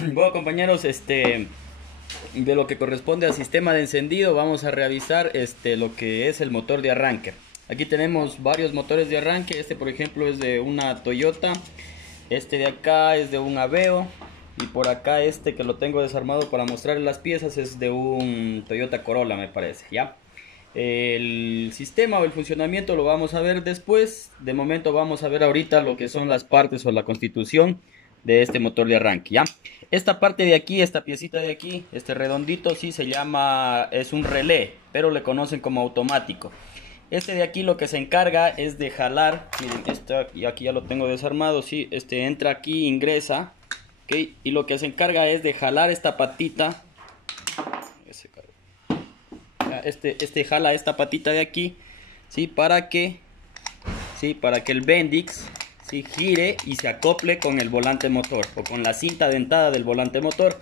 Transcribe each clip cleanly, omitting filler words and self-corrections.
Bueno, compañeros, de lo que corresponde al sistema de encendido, vamos a revisar lo que es el motor de arranque. Aquí tenemos varios motores de arranque. Este, por ejemplo, es de una Toyota. Este de acá es de un Aveo. Y por acá este que lo tengo desarmado para mostrarles las piezas es de un Toyota Corolla, me parece, ¿ya? El sistema o el funcionamiento lo vamos a ver después. De momento vamos a ver ahorita lo que son las partes o la constitución de este motor de arranque, ¿ya? Esta parte de aquí, esta piecita de aquí, este redondito, sí se llama, es un relé, pero le conocen como automático. Este de aquí lo que se encarga es de jalar, miren, aquí ya lo tengo desarmado, sí, entra aquí, ingresa, ¿ok? Y lo que se encarga es de jalar esta patita, jala esta patita de aquí, sí, para que el Bendix, sí, gire y se acople con el volante motor o con la cinta dentada del volante motor,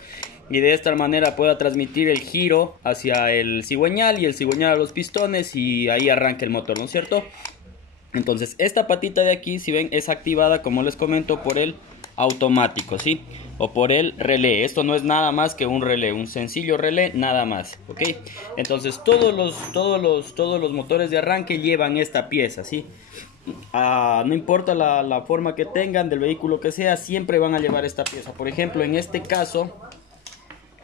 y de esta manera pueda transmitir el giro hacia el cigüeñal y el cigüeñal a los pistones, y ahí arranca el motor, ¿no es cierto? Entonces esta patita de aquí, si ven, es activada, como les comento, por el automático, ¿sí? O por el relé. Esto no es nada más que un relé, un sencillo relé, nada más, ¿ok? Entonces todos los motores de arranque llevan esta pieza, ¿sí? No importa la forma que tengan del vehículo que sea, siempre van a llevar esta pieza. Por ejemplo, en este caso,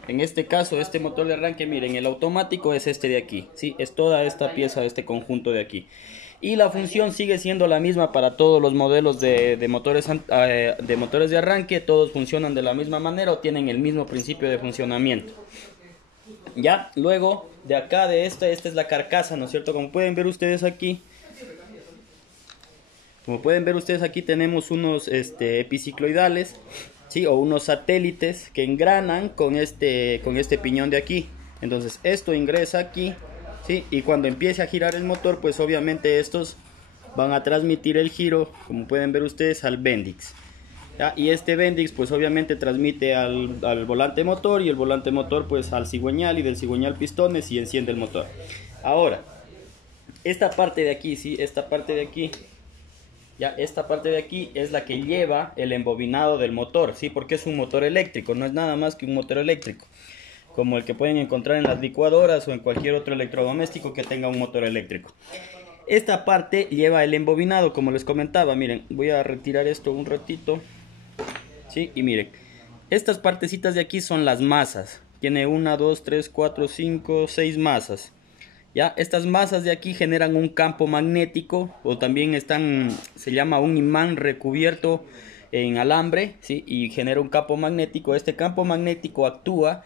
este motor de arranque, miren, el automático es este de aquí, ¿sí? Es toda esta pieza, este conjunto de aquí. Y la función sigue siendo la misma para todos los modelos de motores de arranque. Todos funcionan de la misma manera o tienen el mismo principio de funcionamiento. Ya, luego de acá, esta es la carcasa, ¿no es cierto? Como pueden ver ustedes aquí, tenemos unos epicicloidales, ¿sí? O unos satélites que engranan con este piñón de aquí. Entonces esto ingresa aquí, ¿sí? Y cuando empiece a girar el motor, pues obviamente estos van a transmitir el giro, como pueden ver ustedes, al Bendix, ¿ya? Y este Bendix pues obviamente transmite al volante motor, y el volante motor pues al cigüeñal, y del cigüeñal pistones, y enciende el motor. Ahora, esta parte de aquí, ¿sí? Esta parte de aquí es la que lleva el embobinado del motor, ¿sí? Porque es un motor eléctrico, no es nada más que un motor eléctrico, como el que pueden encontrar en las licuadoras o en cualquier otro electrodoméstico que tenga un motor eléctrico. Esta parte lleva el embobinado, como les comentaba. Miren, voy a retirar esto un ratito, ¿sí? Y miren, estas partecitas de aquí son las masas. Tiene 1, 2, 3, 4, 5, 6 masas. ¿Ya? Estas masas de aquí generan un campo magnético, o también se llama un imán recubierto en alambre, ¿sí? Y genera un campo magnético. Este campo magnético actúa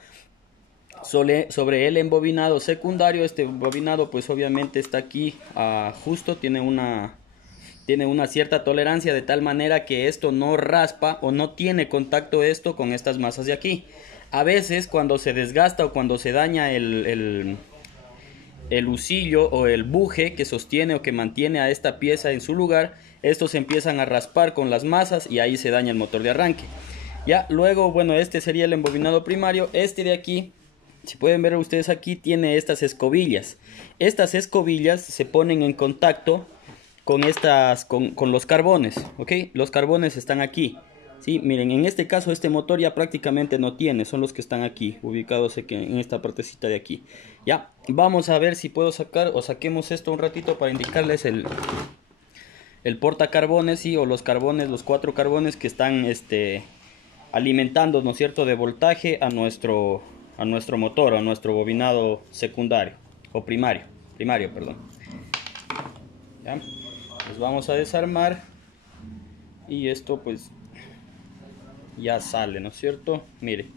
sobre el embobinado secundario. Este embobinado pues obviamente está aquí justo, tiene una cierta tolerancia, de tal manera que esto no raspa o no tiene contacto con estas masas de aquí. A veces cuando se desgasta o cuando se daña el husillo o el buje que sostiene o que mantiene a esta pieza en su lugar, estos se empiezan a raspar con las masas y ahí se daña el motor de arranque. Ya, luego, bueno, este sería el embobinado primario. Este de aquí, si pueden ver ustedes aquí, tiene estas escobillas. Estas escobillas se ponen en contacto con los carbones, ¿ok? Los carbones están aquí, ¿sí? Miren, en este caso este motor ya prácticamente no tiene, son los que están aquí, ubicados aquí, en esta partecita de aquí. Ya, vamos a ver si puedo saquemos esto un ratito para indicarles el portacarbones, ¿sí? O los carbones, los 4 carbones que están alimentando, ¿no es cierto?, de voltaje a nuestro motor, a nuestro bobinado secundario o primario, perdón. ¿Ya? Los vamos a desarmar y esto pues ya sale, ¿no es cierto? Miren,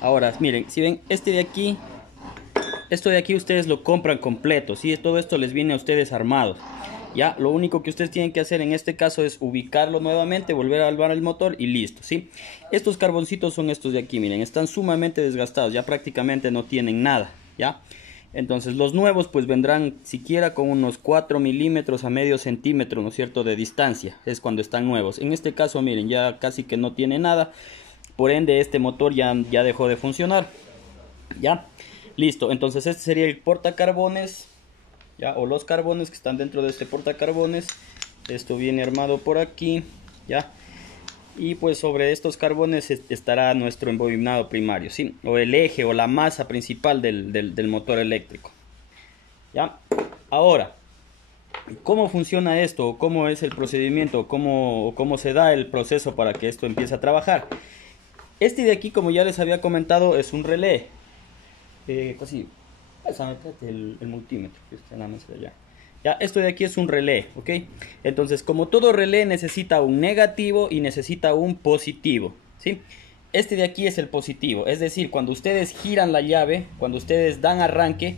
ahora miren, si ven esto de aquí ustedes lo compran completo, ¿sí? Todo esto les viene a ustedes armados. Ya, lo único que ustedes tienen que hacer en este caso es ubicarlo nuevamente, volver a armar el motor y listo, ¿sí? Estos carboncitos son estos de aquí, miren, están sumamente desgastados, ya prácticamente no tienen nada, ¿ya? Entonces los nuevos pues vendrán siquiera con unos 4 milímetros a medio centímetro, ¿no es cierto?, de distancia, es cuando están nuevos. En este caso miren, ya casi que no tiene nada, por ende este motor ya dejó de funcionar, ¿ya? Listo, entonces este sería el portacarbones, ¿ya? O los carbones que están dentro de este portacarbones. Esto viene armado por aquí, ¿ya? y pues sobre estos carbones estará nuestro embobinado primario, ¿sí? O el eje o la masa principal del motor eléctrico. ¿Ya? Ahora, ¿cómo funciona esto? ¿Cómo es el procedimiento? ¿Cómo se da el proceso para que esto empiece a trabajar? Este de aquí, como ya les había comentado, es un relé. Casi, el multímetro que está en la mesa de allá. Ya, esto de aquí es un relé, ¿ok? Entonces, como todo relé necesita un negativo y necesita un positivo, ¿sí? Este de aquí es el positivo, es decir, cuando ustedes giran la llave, cuando ustedes dan arranque,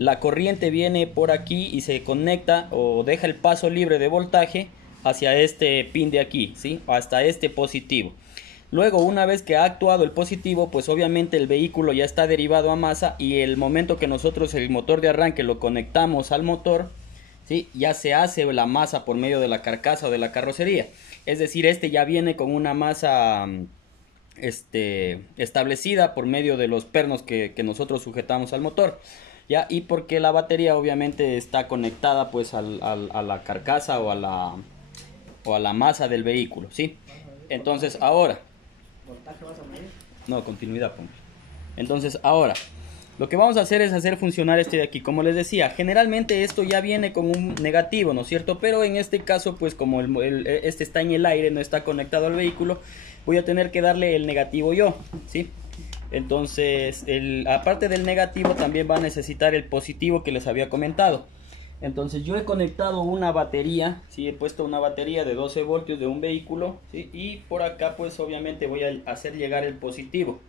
la corriente viene por aquí y se conecta o deja el paso libre de voltaje hacia este pin de aquí, ¿sí? Hasta este positivo. Luego, una vez que ha actuado el positivo, pues obviamente el vehículo ya está derivado a masa y el momento que nosotros el motor de arranque lo conectamos al motor, ¿sí? Ya se hace la masa por medio de la carcasa o de la carrocería. Es decir, este ya viene con una masa establecida por medio de los pernos que nosotros sujetamos al motor. ¿Ya? Y porque la batería obviamente está conectada pues a la carcasa o a la masa del vehículo, ¿sí? Entonces ahora... No, continuidad, pongo. Entonces ahora... Lo que vamos a hacer es hacer funcionar este de aquí. Como les decía, generalmente esto ya viene con un negativo, ¿no es cierto? Pero en este caso, pues como este está en el aire, no está conectado al vehículo, voy a tener que darle el negativo yo, ¿sí? Entonces, aparte del negativo, también va a necesitar el positivo que les había comentado. Entonces, yo he conectado una batería, ¿sí? He puesto una batería de 12 voltios de un vehículo, ¿sí? Y por acá, pues obviamente voy a hacer llegar el positivo.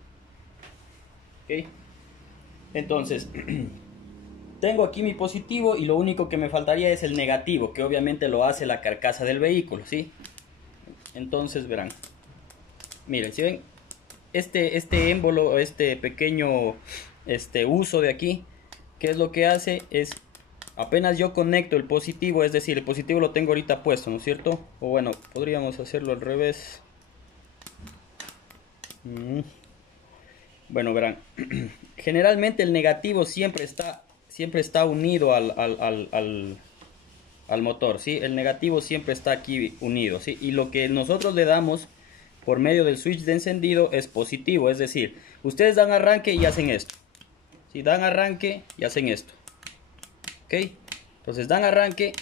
¿Ok? Entonces, tengo aquí mi positivo y lo único que me faltaría es el negativo, que obviamente lo hace la carcasa del vehículo, ¿sí? Entonces verán. Miren, si ven, este émbolo, este pequeño uso de aquí, ¿qué es lo que hace? Es, apenas yo conecto el positivo, es decir, el positivo lo tengo ahorita puesto, ¿no es cierto? O bueno, podríamos hacerlo al revés. Bueno, verán, generalmente el negativo siempre está unido al motor, ¿sí? El negativo siempre está aquí unido, ¿sí? Y lo que nosotros le damos por medio del switch de encendido es positivo, es decir, ustedes dan arranque y hacen esto. Si dan arranque y hacen esto, ¿ok? Entonces dan arranque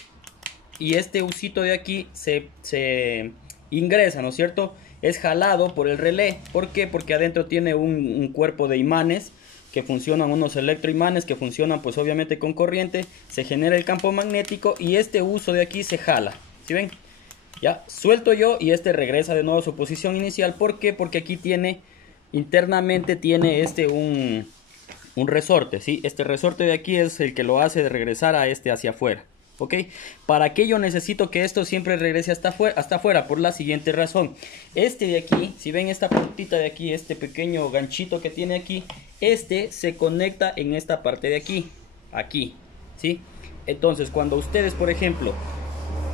y este usito de aquí se ingresa, ¿no es cierto? Es jalado por el relé. ¿Por qué? Porque adentro tiene un cuerpo de imanes que funcionan, unos electroimanes que funcionan pues obviamente con corriente. Se genera el campo magnético y este uso de aquí se jala. ¿Sí ven? Ya suelto yo y este regresa de nuevo a su posición inicial. ¿Por qué? Porque aquí tiene, internamente tiene un resorte, ¿sí? Este resorte de aquí es el que lo hace de regresar a hacia afuera. ¿Ok? ¿Para qué yo necesito que esto siempre regrese hasta afuera? Por la siguiente razón. Este de aquí, si ven esta puntita de aquí, este pequeño ganchito que tiene aquí, se conecta en esta parte de aquí, ¿sí? Entonces, cuando ustedes, por ejemplo,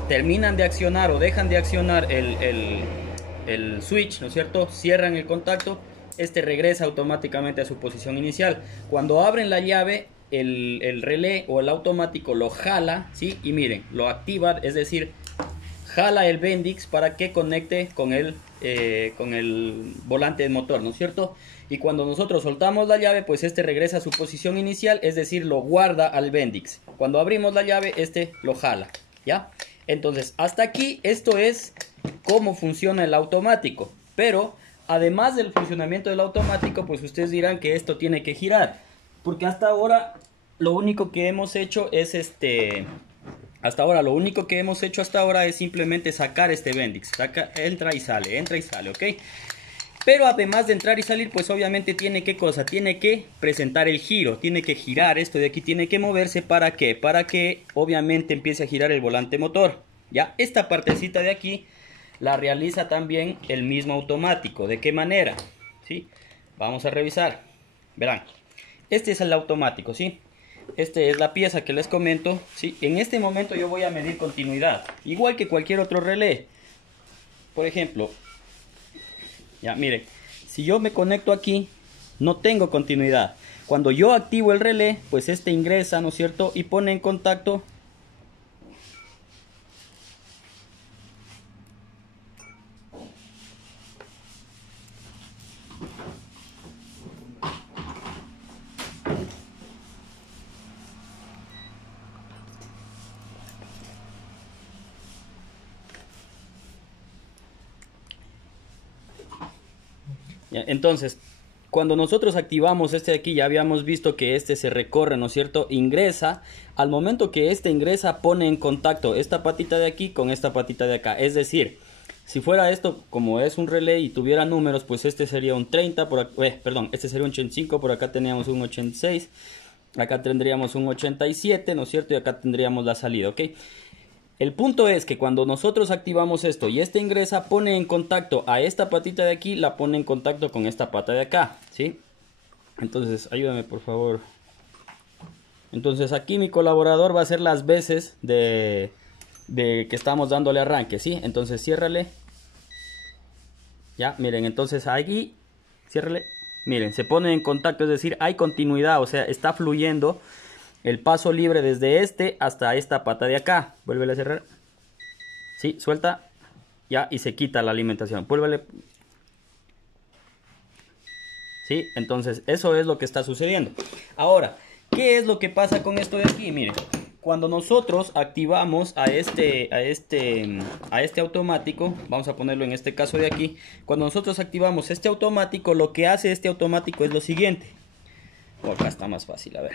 terminan de accionar o dejan de accionar el switch, ¿no es cierto? Cierran el contacto, regresa automáticamente a su posición inicial. Cuando abren la llave, el relé o el automático lo jala, ¿sí? Y miren, lo activa, es decir, jala el Bendix para que conecte con el volante del motor, ¿no es cierto? Y cuando nosotros soltamos la llave, pues regresa a su posición inicial, es decir, lo guarda al Bendix. Cuando abrimos la llave, lo jala, ¿ya? Entonces, hasta aquí, esto es cómo funciona el automático. Pero, además del funcionamiento del automático, pues ustedes dirán que esto tiene que girar. Porque hasta ahora lo único que hemos hecho es hasta ahora es simplemente sacar este Bendix. Entra y sale, ¿ok? Pero además de entrar y salir, pues obviamente tiene que tiene que presentar el giro, tiene que girar esto de aquí, tiene que moverse. ¿Para qué? Para que obviamente empiece a girar el volante motor. Ya, esta partecita de aquí la realiza también el mismo automático. ¿De qué manera? ¿Sí? Vamos a revisar. Verán. Este es el automático, ¿sí? Esta es la pieza que les comento, ¿sí? En este momento yo voy a medir continuidad, igual que cualquier otro relé. Por ejemplo, ya miren, si yo me conecto aquí, no tengo continuidad. Cuando yo activo el relé, pues ingresa, ¿no es cierto? Y pone en contacto Entonces, cuando nosotros activamos este de aquí, ya habíamos visto que este se recorre, ¿no es cierto? Ingresa, al momento que este ingresa, pone en contacto esta patita de aquí con esta patita de acá. Es decir, si fuera esto, como es un relé y tuviera números, pues este sería un 30, perdón, este sería un 85, por acá teníamos un 86, acá tendríamos un 87, ¿no es cierto? Y acá tendríamos la salida, ¿ok? El punto es que cuando nosotros activamos esto y este ingresa, pone en contacto a esta patita de aquí, la pone en contacto con esta pata de acá, ¿sí? Entonces, ayúdame por favor. Entonces aquí mi colaborador va a hacer las veces de que estamos dándole arranque, ¿sí? Entonces ciérrale. Ya, miren, entonces aquí, ciérrale. Miren, se pone en contacto, es decir, hay continuidad, o sea, está fluyendo el paso libre desde este hasta esta pata de acá. Vuélvele a cerrar. Sí, suelta. Ya, y se quita la alimentación. Vuélvele. Sí, entonces eso es lo que está sucediendo. Ahora, ¿qué es lo que pasa con esto de aquí? Miren, cuando nosotros activamos a este automático, vamos a ponerlo en este caso de aquí. Cuando nosotros activamos este automático, lo que hace este automático es lo siguiente. Oh, acá está más fácil, a ver.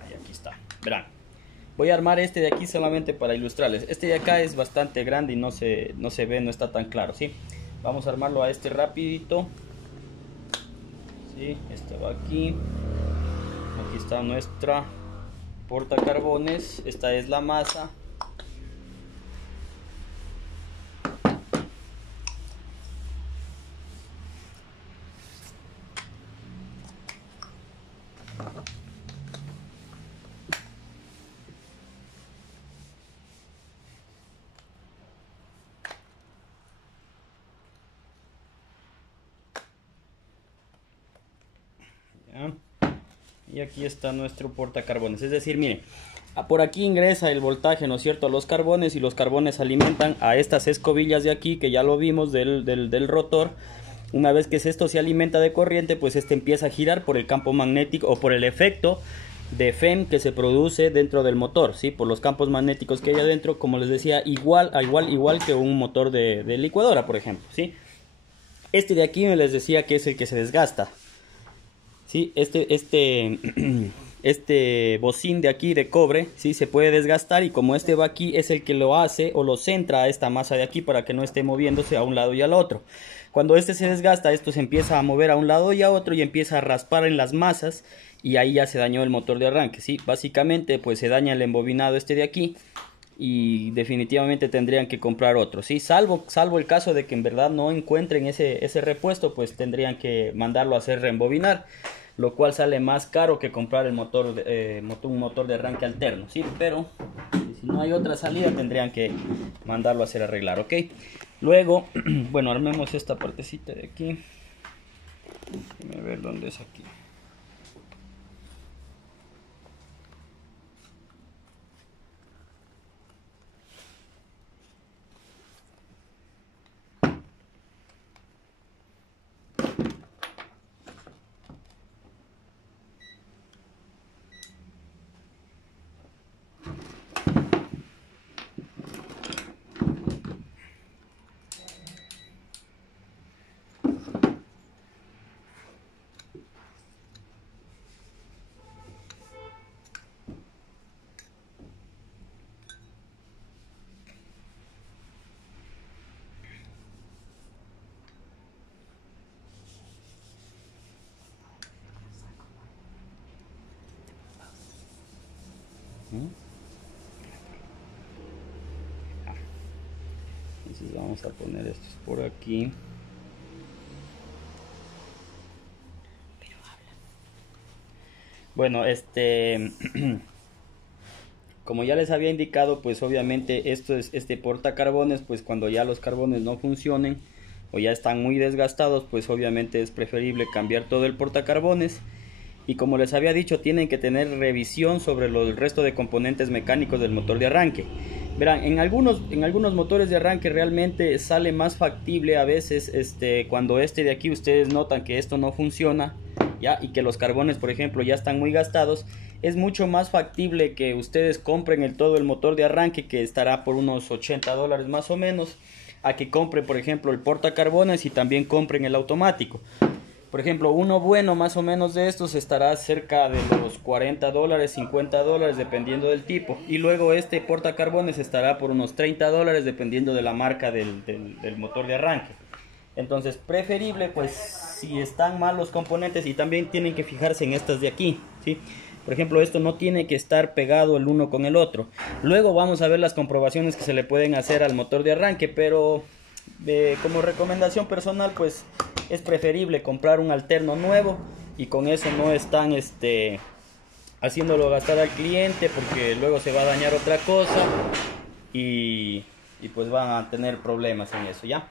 Ahí, aquí está. Verán. Voy a armar este de aquí solamente para ilustrarles. Este de acá es bastante grande y no se ve, no está tan claro, ¿sí? Vamos a armarlo a este rapidito. Sí, este va aquí. Aquí está nuestra portacarbones. Esta es la masa. Y aquí está nuestro portacarbones, es decir, miren, por aquí ingresa el voltaje, ¿no es cierto?, a los carbones, y los carbones alimentan a estas escobillas de aquí, que ya lo vimos del rotor. Una vez que esto se alimenta de corriente, pues este empieza a girar por el campo magnético o por el efecto de FEM que se produce dentro del motor, ¿sí? Por los campos magnéticos que hay adentro, como les decía, igual que un motor de licuadora, por ejemplo, ¿sí? Este de aquí me les decía que es el que se desgasta. Sí, este bocín de aquí de cobre, sí, se puede desgastar, y como este va aquí, es el que lo hace o lo centra a esta masa de aquí para que no esté moviéndose a un lado y al otro. Cuando este se desgasta, esto se empieza a mover a un lado y a otro y empieza a raspar en las masas, y ahí ya se dañó el motor de arranque, sí. Básicamente pues se daña el embobinado este de aquí y definitivamente tendrían que comprar otro, sí, salvo el caso de que en verdad no encuentren ese repuesto, pues tendrían que mandarlo a hacer reembobinar, lo cual sale más caro que comprar el un motor de arranque alterno, sí. Pero si no hay otra salida, tendrían que mandarlo a hacer arreglar, ok. Luego, bueno, armemos esta partecita de aquí. Déjame ver dónde es aquí. Entonces vamos a poner estos por aquí. Bueno, como ya les había indicado, pues obviamente esto es portacarbones, pues cuando ya los carbones no funcionen o ya están muy desgastados, pues obviamente es preferible cambiar todo el portacarbones. Y como les había dicho, tienen que tener revisión sobre el resto de componentes mecánicos del motor de arranque. Verán, en algunos motores de arranque realmente sale más factible a veces, cuando de aquí ustedes notan que esto no funciona, ya, y que los carbones, por ejemplo, ya están muy gastados, es mucho más factible que ustedes compren todo el motor de arranque, que estará por unos $80 más o menos, a que compren, por ejemplo, el portacarbones y también compren el automático. Por ejemplo, uno bueno más o menos de estos estará cerca de los $40, $50, dependiendo del tipo. Y luego este portacarbones estará por unos $30, dependiendo de la marca del motor de arranque. Entonces, preferible, pues, si están mal los componentes, y también tienen que fijarse en estas de aquí, ¿sí? Por ejemplo, esto no tiene que estar pegado el uno con el otro. Luego vamos a ver las comprobaciones que se le pueden hacer al motor de arranque, pero como recomendación personal, pues es preferible comprar un alterno nuevo, y con eso no están haciéndolo gastar al cliente, porque luego se va a dañar otra cosa y pues van a tener problemas en eso, ¿ya?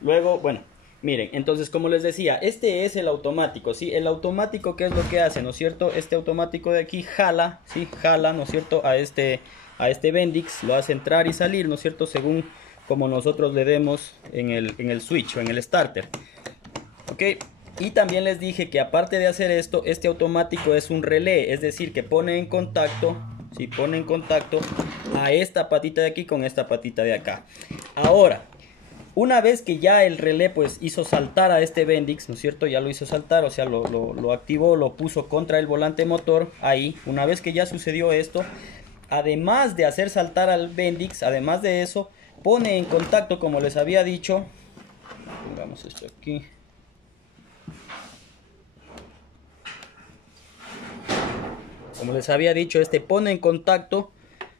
Luego, bueno, miren, entonces como les decía, este es el automático, ¿sí? El automático, ¿qué es lo que hace, no es cierto? Este automático de aquí jala, ¿sí? Jala, ¿no es cierto? A este Bendix, lo hace entrar y salir, ¿no es cierto? Según como nosotros le demos en el switch o en el starter. ¿Ok? Y también les dije que aparte de hacer esto, este automático es un relé, es decir, que pone en contacto, ¿sí? Pone en contacto a esta patita de aquí con esta patita de acá. Ahora, una vez que ya el relé pues hizo saltar a este Bendix, ¿no es cierto? Ya lo hizo saltar, o sea, lo activó, lo puso contra el volante motor, ahí. Una vez que ya sucedió esto, además de hacer saltar al Bendix, además de eso, pone en contacto, como les había dicho, pongamos esto aquí. Como les había dicho, pone en contacto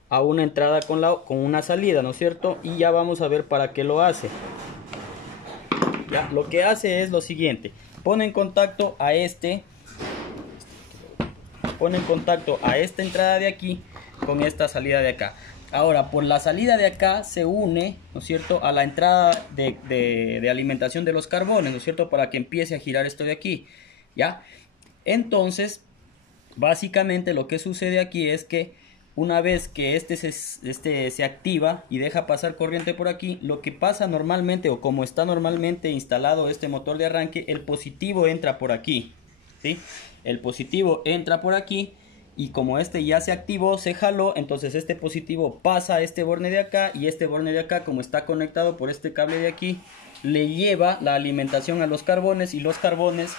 a una entrada con una salida, ¿no es cierto? Y ya vamos a ver para qué lo hace. Ya, lo que hace es lo siguiente: pone en contacto a pone en contacto a esta entrada de aquí con esta salida de acá. Ahora, por la salida de acá se une, ¿no es cierto?, a la entrada de alimentación de los carbones, ¿no es cierto?, para que empiece a girar esto de aquí, ¿ya? Entonces, básicamente lo que sucede aquí es que una vez que se activa y deja pasar corriente por aquí, lo que pasa normalmente, o como está normalmente instalado este motor de arranque, el positivo entra por aquí, ¿sí? El positivo entra por aquí, y como ya se activó, se jaló, entonces este positivo pasa a este borne de acá, y este borne de acá, como está conectado por este cable de aquí, le lleva la alimentación a los carbones, y los carbones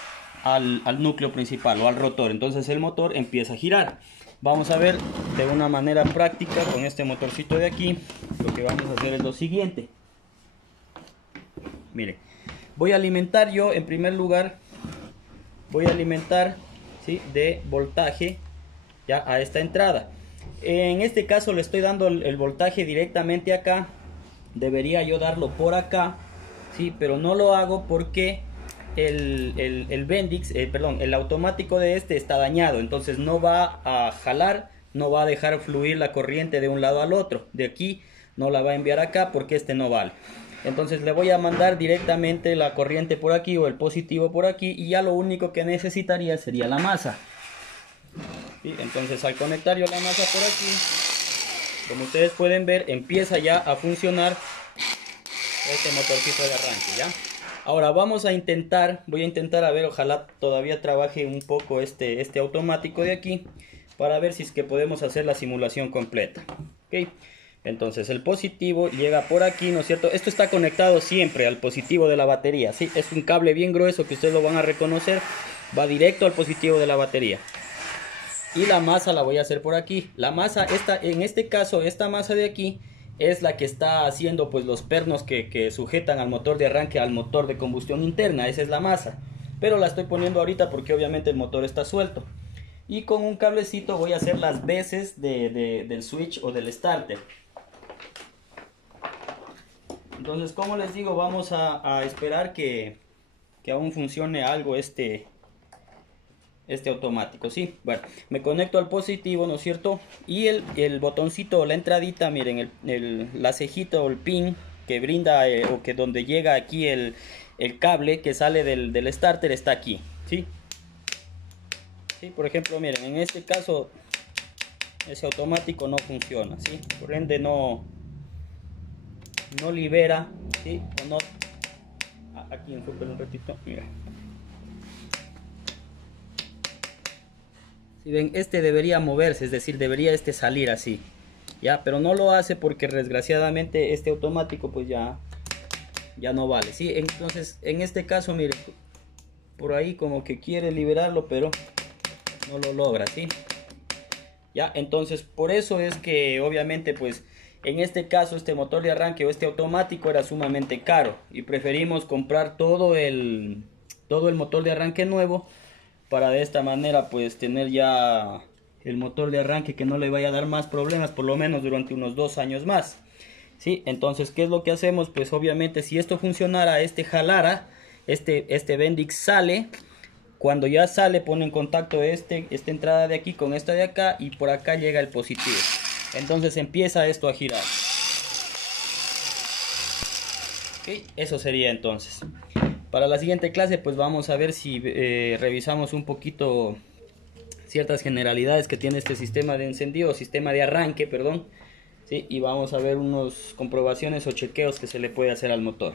al núcleo principal o al rotor. Entonces el motor empieza a girar. Vamos a ver de una manera práctica con este motorcito de aquí. Lo que vamos a hacer es lo siguiente. Mire, voy a alimentar yo, en primer lugar, voy a alimentar, ¿sí?, de voltaje ya a esta entrada. En este caso le estoy dando el voltaje directamente acá. Debería yo darlo por acá, ¿sí? Pero no lo hago porque el Bendix, perdón, el automático de está dañado, entonces no va a jalar, no va a dejar fluir la corriente de un lado al otro. De aquí no la va a enviar acá porque no vale. Entonces le voy a mandar directamente la corriente por aquí, o el positivo por aquí, y ya lo único que necesitaría sería la masa. ¿Sí? Entonces al conectar yo la masa por aquí, como ustedes pueden ver, empieza ya a funcionar este motorcito de arranque, ¿ya? Ahora voy a intentar a ver, ojalá todavía trabaje un poco este automático de aquí, para ver si es que podemos hacer la simulación completa. ¿Ok? Entonces el positivo llega por aquí, ¿no es cierto? Esto está conectado siempre al positivo de la batería, ¿sí? Es un cable bien grueso que ustedes lo van a reconocer, va directo al positivo de la batería. Y la masa la voy a hacer por aquí. La masa, en este caso, esta masa de aquí es la que está haciendo pues los pernos que sujetan al motor de arranque, al motor de combustión interna. Esa es la masa, pero la estoy poniendo ahorita porque obviamente el motor está suelto. Y con un cablecito voy a hacer las veces del switch o del starter. Entonces, como les digo, vamos a esperar que aún funcione algo este automático, ¿sí? Bueno, me conecto al positivo, ¿no es cierto? Y el botoncito, la entradita, miren, la cejita o el pin que brinda, o que donde llega aquí el cable que sale del starter, está aquí, ¿sí? ¿Sí? Por ejemplo, miren, en este caso ese automático no funciona, ¿sí? Por ende no libera, ¿sí? O no, aquí enfoco un ratito, mira. Si ven, este debería moverse, es decir, debería este salir así, ya, pero no lo hace porque desgraciadamente este automático pues ya no vale, ¿sí? Entonces en este caso miren, por ahí como que quiere liberarlo pero no lo logra, ¿sí? Ya, entonces por eso es que obviamente pues en este caso este motor de arranque o este automático era sumamente caro y preferimos comprar todo el motor de arranque nuevo para de esta manera pues tener ya el motor de arranque que no le vaya a dar más problemas por lo menos durante unos 2 años más, ¿sí? Entonces, ¿qué es lo que hacemos? Pues obviamente si esto funcionara, jalara, este Bendix sale. Cuando ya sale, pone en contacto esta entrada de aquí con esta de acá y por acá llega el positivo. Entonces empieza esto a girar. ¿Okay? Eso sería entonces. Para la siguiente clase pues vamos a ver si revisamos un poquito ciertas generalidades que tiene este sistema de encendido, sistema de arranque, perdón. ¿Sí? Y vamos a ver unas comprobaciones o chequeos que se le puede hacer al motor.